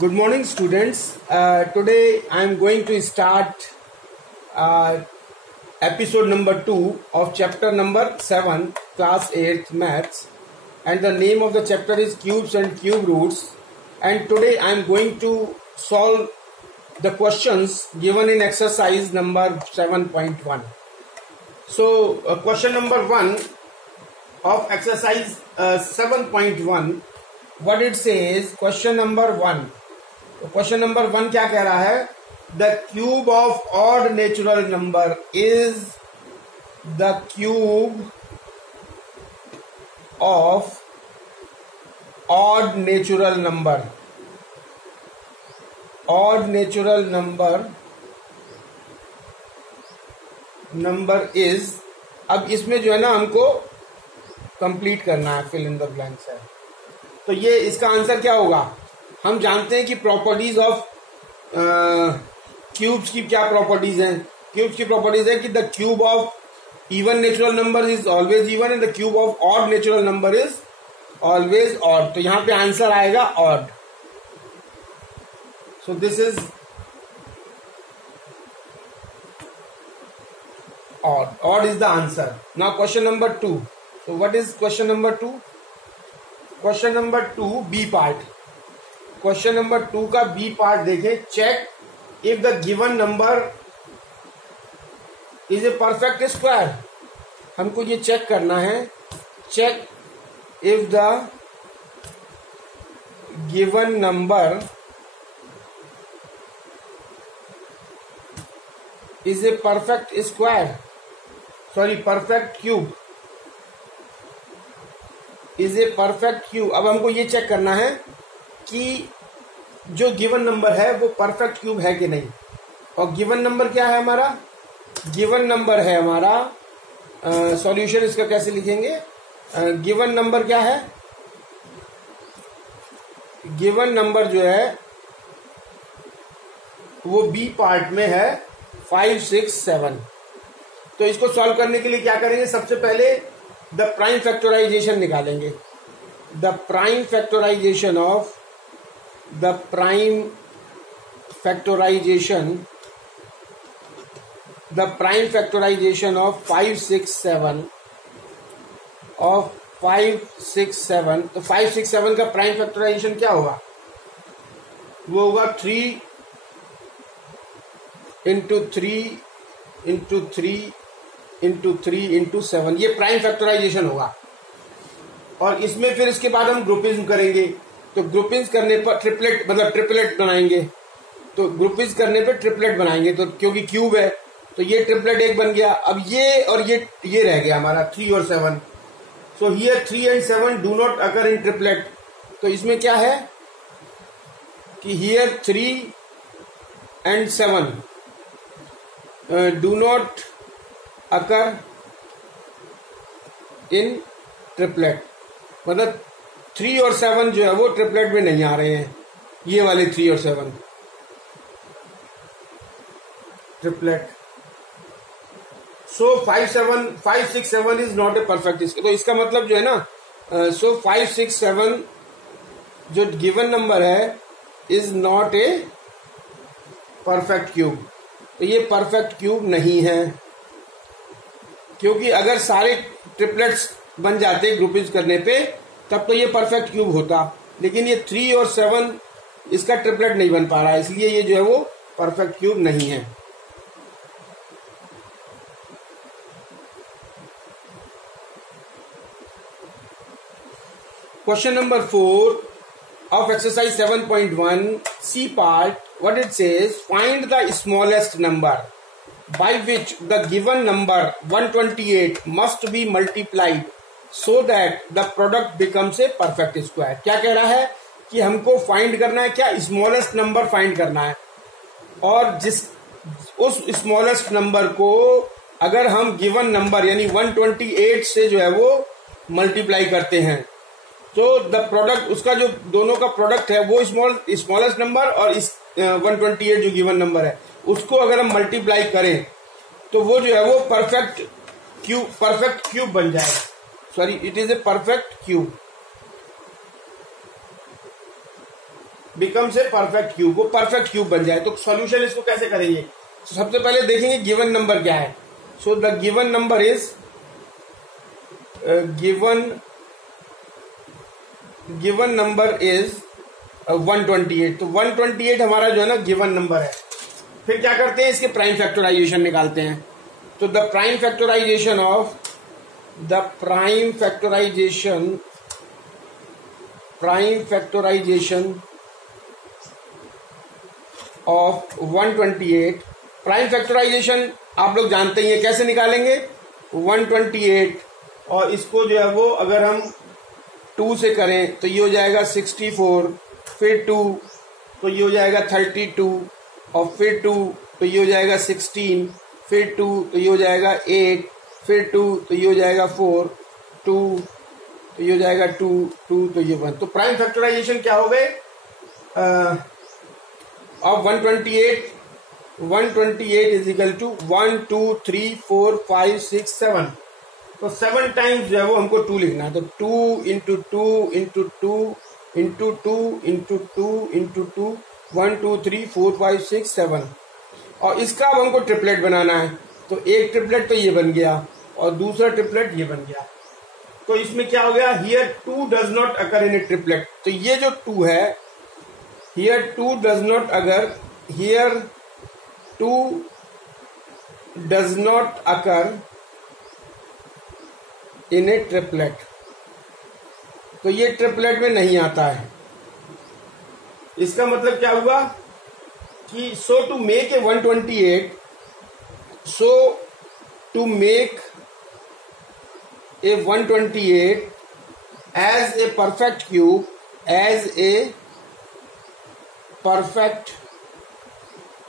Good morning, students. Today I am going to start episode number 2 of chapter number 7, class 8th maths, and the name of the chapter is cubes and cube roots. And today I am going to solve the questions given in exercise number 7.1. So question number 1 of exercise 7.1, what it says, question number 1. Question number 1 क्या कह रहा है? The cube of odd natural number is the cube of odd natural number. Odd natural number is, अब इसमें जो है ना हमको कंप्लीट करना है, फिल इन द ब्लैंक्स है. तो ये इसका आंसर क्या होगा? हम जानते हैं कि प्रॉपर्टीज ऑफ क्यूब्स की क्या प्रॉपर्टीज हैं. क्यूब्स की प्रॉपर्टीज है कि the cube of even natural number is always even and the cube of odd natural number is always odd. तो यहां पे आंसर आएगा odd. So this is odd. Odd is the answer. Now question number 2. So what is question number 2? Question number 2 B part. Question number 2 का B part देखें. Check if the given number is a perfect square. हमको ये check करना है. Check if the given number is a perfect square, sorry perfect cube, is a perfect cube. अब हमको ये check करना है कि जो गिवन नंबर है वो परफेक्ट क्यूब है कि नहीं. और गिवन नंबर क्या है हमारा? गिवन नंबर है हमारा, सॉल्यूशन इसका कैसे लिखेंगे? गिवन नंबर क्या है? गिवन नंबर जो है वो बी पार्ट में है 5, 6, 7. तो इसको सॉल्व करने के लिए क्या करेंगे? सबसे पहले द प्राइम फैक्टराइजेशन निकालेंगे. The prime factorization of the prime factorization of 5, 6, 7 of 5, 6, 7. तो 5, 6, 7 का प्राइम फैक्टराइजेशन क्या होगा? वो होगा 3 into 3 into 3 into 3 into 7. ये प्राइम फैक्टराइजेशन होगा. और इसमें फिर इसके बाद हम ग्रुपिज्म करेंगे. तो ग्रुपिंग करने पर ट्रिपलेट, मतलब ट्रिपलेट बनाएंगे. तो ग्रुपिंग करने पर ट्रिपलेट बनाएंगे. तो क्योंकि क्यूब है तो ये ट्रिपलेट एक बन गया. अब ये और ये रह गया हमारा 3 और 7. So here 3 and 7 do not occur in triplet. तो इसमें क्या है कि here 3 and 7 do not occur in triplet. मतलब 3 और 7 जो है वो ट्रिपलेट में नहीं आ रहे हैं. ये वाले 3 और 7 triplet. So 5, 6, 7 is not a perfect. तो इसका मतलब जो है ना, सो 5, 6, 7 जो गिवन नंबर है is not a perfect cube. तो ये परफेक्ट क्यूब नहीं है, क्योंकि अगर सारे ट्रिपलेट्स बन जाते ग्रुपिंग करने पे तब तो ये परफेक्ट क्यूब होता. लेकिन ये 3 और 7 इसका ट्रिपलेट नहीं बन पा रहा है, इसलिए ये जो है वो परफेक्ट क्यूब नहीं है. Question number 4 of exercise 7.1 C part. What it says, find the smallest number by which the given number 128 must be multiplied so that the product becomes a perfect square. क्या कह रहा है कि हमको find करना है, क्या स्मॉलेस्ट नंबर फाइंड करना है. और उस स्मॉलेस्ट नंबर को अगर हम गिवन नंबर यानी 128 से जो है वो मल्टीप्लाई करते हैं तो द प्रोडक्ट, उसका जो दोनों का प्रोडक्ट है वो स्मॉलेस्ट नंबर और इस 128 जो गिवन नंबर है उसको अगर हम मल्टीप्लाई करें तो वो जो है वो परफेक्ट क्यूब बन जाएगा. Sorry, it is a perfect cube. Becomes a perfect cube, वो परफेक्ट क्यूब बन जाए। तो सॉल्यूशन इसको कैसे करेंगे? तो सबसे पहले देखेंगे गिवन नंबर क्या है। So the given number is given number is 128। तो 128 हमारा जो है ना गिवन नंबर है। फिर क्या करते हैं, इसके प्राइम फैक्टराइजेशन निकालते हैं। तो the prime factorization of of 128, prime factorization आप लोग जानते ही है, कैसे निकालेंगे? 128 और इसको जो है वो अगर हम 2 से करें तो ये हो जाएगा 64, फिर 2 तो ये हो जाएगा 32, और फिर 2 तो ये हो जाएगा 16, फिर 2 तो ये हो जाएगा 8, फिर 2 तो ये हो जाएगा 4, 2 तो ये हो जाएगा 2, 2 तो ये 1। तो प्राइम फैक्टराइजेशन क्या हो गए ऑफ 128 इज इक्वल टू 1 2 3 4 5 6 7। तो 7 टाइम्स जो है वो हमको 2 लिखना है। तो 2 into 2 into 2 into 2 into 2 into 2, 1 2 3 4 5 6 7। और इसका अब हमको ट्रिपलेट बनाना है। तो एक ट्रिपलेट तो ये बन गया और दूसरा ट्रिपलेट ये बन गया। तो इसमें क्या हो गया, here 2 does not occur in a triplet. तो ये जो 2 है, here 2 does not occur, here 2 does not occur in a triplet. तो ये ट्रिपलेट में नहीं आता है। इसका मतलब क्या हुआ कि so to make a 128, so to make a 128 as a perfect cube, as a perfect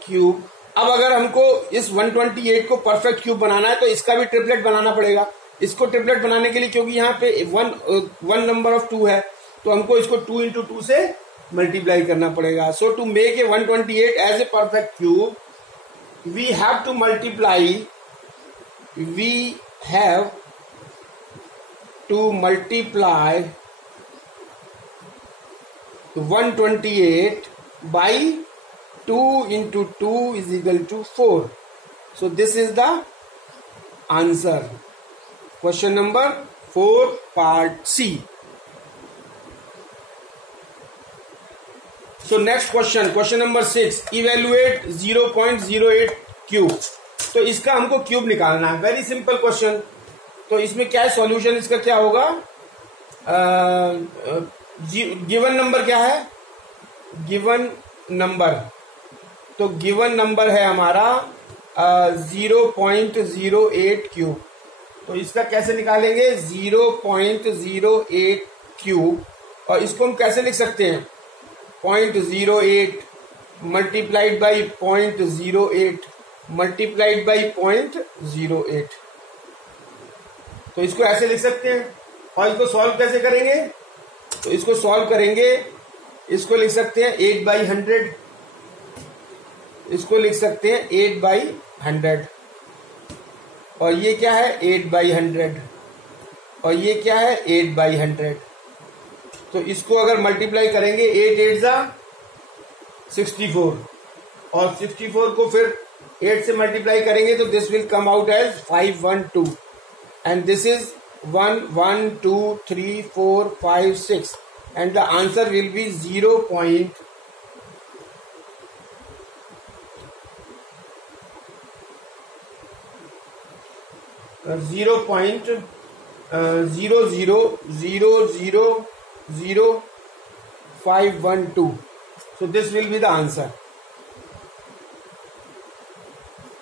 cube. अब अगर हमको इस 128 को परफेक्ट क्यूब बनाना है तो इसका भी ट्रिपलेट बनाना पड़ेगा। इसको ट्रिपलेट बनाने के लिए, क्योंकि यहाँ पे वन नंबर ऑफ 2 है, तो हमको इसको 2 इंटू 2 से मल्टीप्लाई करना पड़ेगा। So to make a 128 as a perfect cube, we have to multiply 128 by 2 into 2 is equal to 4. So this is the answer. Question number 4, part C. So next question number 6. Evaluate 0.08 cube. तो इसका हमको cube निकालना है। Very simple question. तो इसमें क्या है solution, इसका क्या होगा? गिवन नंबर क्या है? गिवन नंबर, तो गिवन नंबर है हमारा 0.08 क्यूब। तो इसका कैसे निकालेंगे? 0.08 क्यूब। और इसको हम कैसे लिख सकते हैं? 0.08 मल्टीप्लाइड बाई 0.08 मल्टीप्लाइड बाई 0.08। तो इसको ऐसे लिख सकते हैं। और इसको सॉल्व कैसे करेंगे? तो इसको सॉल्व करेंगे, इसको लिख सकते हैं 8/100, इसको लिख सकते हैं 8/100, और ये क्या है 8/100, और ये क्या है 8/100। तो इसको अगर मल्टीप्लाई करेंगे 8 8 जा 64, और 64 को फिर 8 से मल्टीप्लाई करेंगे तो this will come out as 512, and this is 1 1 2 3 4 5 6, and the answer will be 0.0000512. So this will be the answer.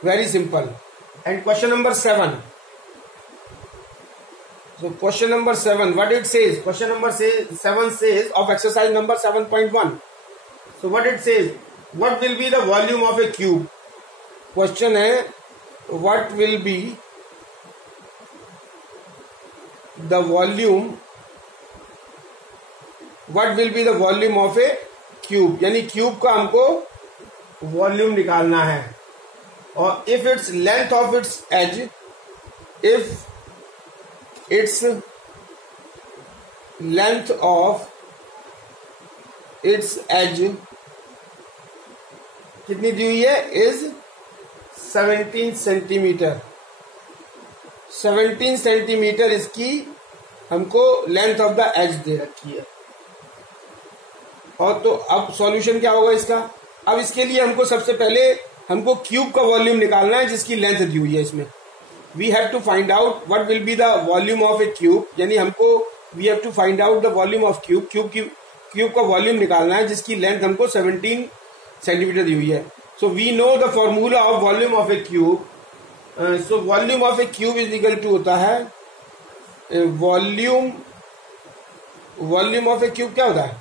Very simple. And question number 7. So question number 7, what it says? Question number 7 says of exercise number 7.1. So what it says? What will be the volume of a cube? Question है, what will be the volume? What will be the volume of a cube? यानी cube का हमको volume निकालना है। और if its length of its edge, if its length of its edge कितनी दी हुई है, इज 17 सेंटीमीटर। 17 सेंटीमीटर इसकी हमको लेंथ ऑफ द एज दे रखी है। और तो अब सॉल्यूशन क्या होगा इसका, अब इसके लिए हमको सबसे पहले हमको क्यूब का वॉल्यूम निकालना है जिसकी लेंथ दी हुई है इसमें। We have to find out what will be the volume of a cube, यानी हमको we have to find out the volume of cube. Cube का वॉल्यूम निकालना है जिसकी लेंथ हमको 17 सेंटीमीटर दी हुई है। So we know the formula of volume of a cube. So volume of a cube is equal to होता है वॉल्यूम ऑफ ए क्यूब क्या होता है,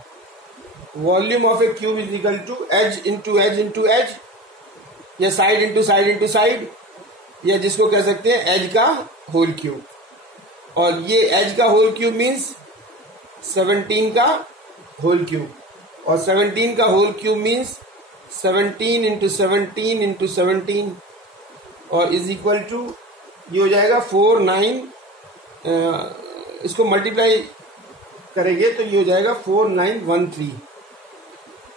volume of a cube is equal to edge into edge into edge, या side into side into side, या जिसको कह सकते हैं एज का होल क्यूब। और ये एज का होल क्यूब मीन्स 17 का होल क्यूब, और 17 का whole cube means 17 into 17 into 17, और इज इक्वल टू ये हो जाएगा 49। इसको मल्टीप्लाई करेंगे तो ये हो जाएगा 4913।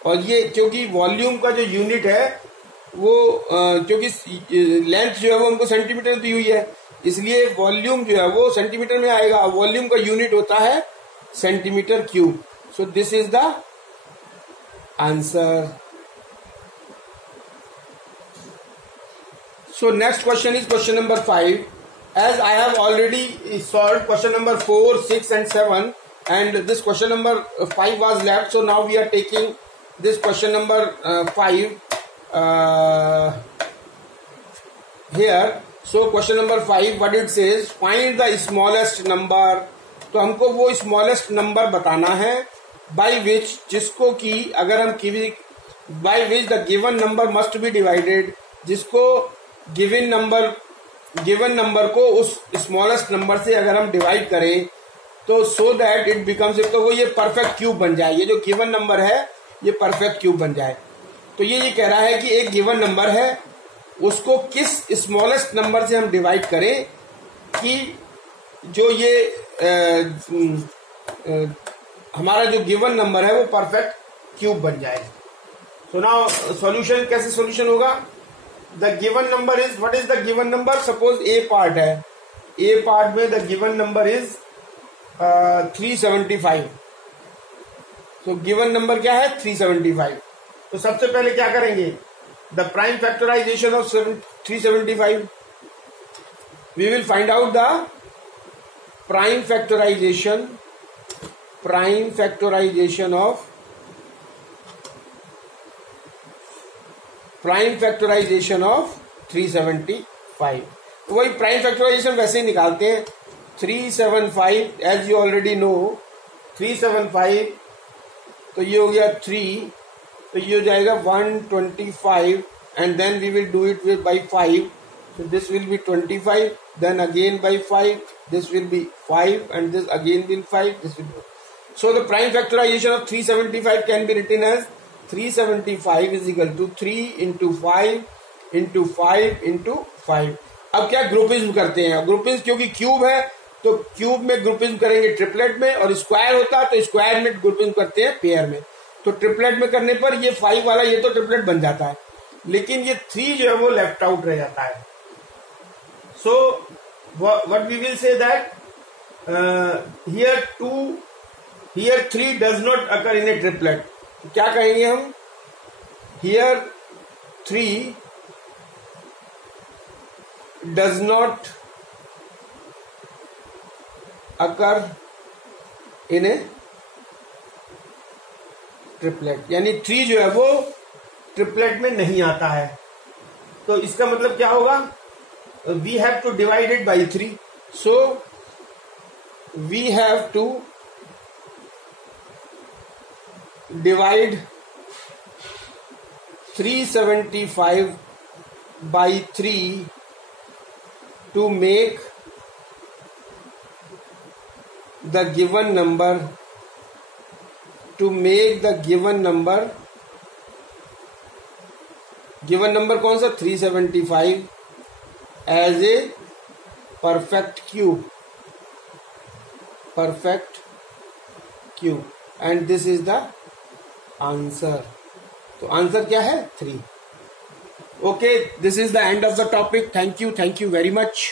और ये क्योंकि वॉल्यूम का जो यूनिट है वो क्योंकि लेंथ जो है वो हमको सेंटीमीटर दी हुई है, इसलिए वॉल्यूम जो है वो सेंटीमीटर में आएगा। वॉल्यूम का यूनिट होता है centimetre cube. So this is the answer. So next question is question number 5. As I have already solved question number 4, 6 and 7, and this question number 5 was left, so now we are taking this question number 5 here. So question number 5, what it says, find the smallest number. तो हमको वो smallest number बताना है by which, जिसको कि अगर हम by which the given number must be divided, जिसको गिवन नंबर को उस स्मॉलेस्ट नंबर से अगर हम डिवाइड करें तो सो दैट इट बिकम्स, तो वो ये परफेक्ट क्यूब बन जाए। ये जो गिवन नंबर है ये परफेक्ट क्यूब बन जाए। तो ये कह रहा है कि एक गिवन नंबर है, उसको किस स्मॉलेस्ट नंबर से हम डिवाइड करें कि जो ये हमारा जो गिवन नंबर है वो परफेक्ट क्यूब बन जाए। सो नाउ सॉल्यूशन, कैसे सॉल्यूशन होगा, the given number is, what is the given number, suppose A part है, ए पार्ट में द गिवन नंबर इज 375। तो गिवन नंबर क्या है 375। तो सबसे पहले क्या करेंगे, the prime factorization of 375, we will find out the prime factorization of prime factorization of 375। तो वही प्राइम फैक्टराइजेशन वैसे ही निकालते हैं। 375 एज यू ऑलरेडी नो, 375 तो ये हो गया 3, तो ये हो जाएगा 125, and then we will do it with by 5। So this will be 25, then again by 5, this will be 5, and this again will 5, this will be. So the prime factorization of 375 can be written as 375 is equal to 3 into 5 into 5 into 5। अब क्या groupism करते हैं, groupism क्योंकि cube है तो cube में groupism करेंगे triplet में, और स्क्वायर होता है तो स्क्वायर में ग्रुपिज्म करते हैं पेयर में। तो ट्रिपलेट में करने पर ये 5 वाला ये तो ट्रिपलेट बन जाता है, लेकिन ये 3 जो है वो लेफ्ट आउट रह जाता है। So what we will say that here 3 does not occur in a triplet. क्या कहेंगे हम, here 3 does not occur in a triplet, यानी 3 जो है वो ट्रिपलेट में नहीं आता है। तो इसका मतलब क्या होगा, we have to divide it by 3। So we have to divide 375 by 3 to make the given number, given number कौन सा 375 as a perfect cube, and this is the answer, तो आंसर क्या है 3. Okay, this is the end of the topic. Thank you very much.